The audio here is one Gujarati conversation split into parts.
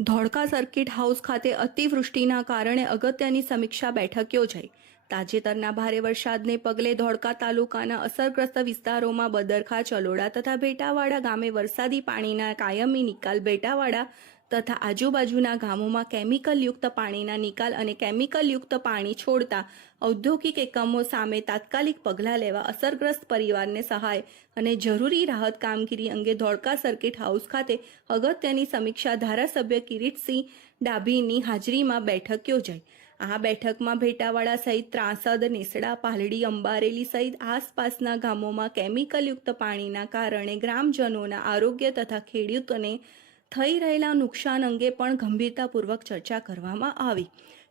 ધોળકા સર્કિટ હાઉસ ખાતે અતિવૃષ્ટિના કારણે અગત્યની સમીક્ષા બેઠક યોજાઈ। તાજેતરના ભારે વરસાદને પગલે ધોળકા તાલુકાના અસરગ્રસ્ત વિસ્તારોમાં બદરખા, ચલોડા તથા ભેટાવાડા ગામે વરસાદી પાણીના કાયમી નિકાલ, ભેટાવાડા તથા આજુબાજુના ગામોમાં કેમિકલયુક્ત પાણીના નિકાલ અને કેમિકલયુક્ત પાણી છોડતા ઔદ્યોગિક એકમો સામે તાત્કાલિક પગલાં લેવા અસરગ્રસ્ત પરિવારને સહાય અને જરૂરી રાહત કામગીરી અંગે ધોળકા સર્કિટ હાઉસ ખાતે અગત્યની સમીક્ષા ધારાસભ્ય કિરીટસિંહ ડાભીની હાજરીમાં બેઠક યોજાઈ। આ બેઠકમાં ભેટાવાડા સહિત ત્રાસદ, નેસડા, પાલડી, અંબારેલી સહિત આસપાસના ગામોમાં કેમિકલયુક્ત પાણીના કારણે ગ્રામજનોના આરોગ્ય તથા ખેડૂતોને થઈ રહેલા નુકસાન અંગે પણ ગંભીરતાપૂર્વક ચર્ચા કરવામાં આવી।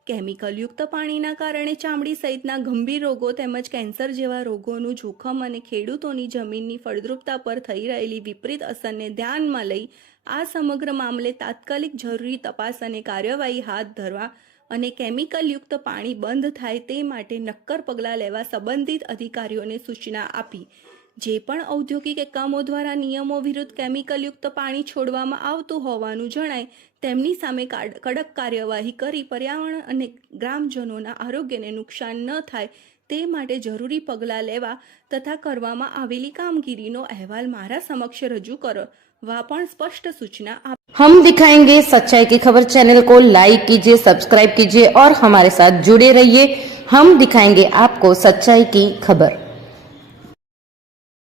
કેમિકલયુક્ત પાણીના કારણે ચામડી સહિતના ગંભીર રોગો તેમજ કેન્સર જેવા રોગોનું જોખમ અને ખેડૂતોની જમીનની ફળદ્રુપતા પર થઈ રહેલી વિપરીત અસરને ધ્યાનમાં લઈ આ સમગ્ર મામલે તાત્કાલિક જરૂરી તપાસ અને કાર્યવાહી હાથ ધરવા અને કેમિકલયુક્ત પાણી બંધ થાય તે માટે નક્કર પગલાં લેવા સંબંધિત અધિકારીઓને સૂચના આપી। જે પણ ઔદ્યોગિક એકમો દ્વારા નિયમો વિરુદ્ધ કેમિકલયુક્ત પાણી છોડવામાં આવતું હોવાનું જણાય તેમની સામે કડક કાર્યવાહી કરી પર્યાવરણ અને ગ્રામજનોના આરોગ્યને નુકસાન ન થાય તે માટે જરૂરી પગલાં લેવા તથા કરવામાં આવેલી કામગીરીનો અહેવાલ મારા સમક્ષ રજૂ કરવા પણ સ્પષ્ટ સૂચના આપી। हम दिखाएंगे सच्चाई की खबर चैनल को लाइक कीजिए, सब्सक्राइब कीजिए और हमारे साथ जुड़े रहिए। हम दिखाएंगे आपको सच्चाई की खबर।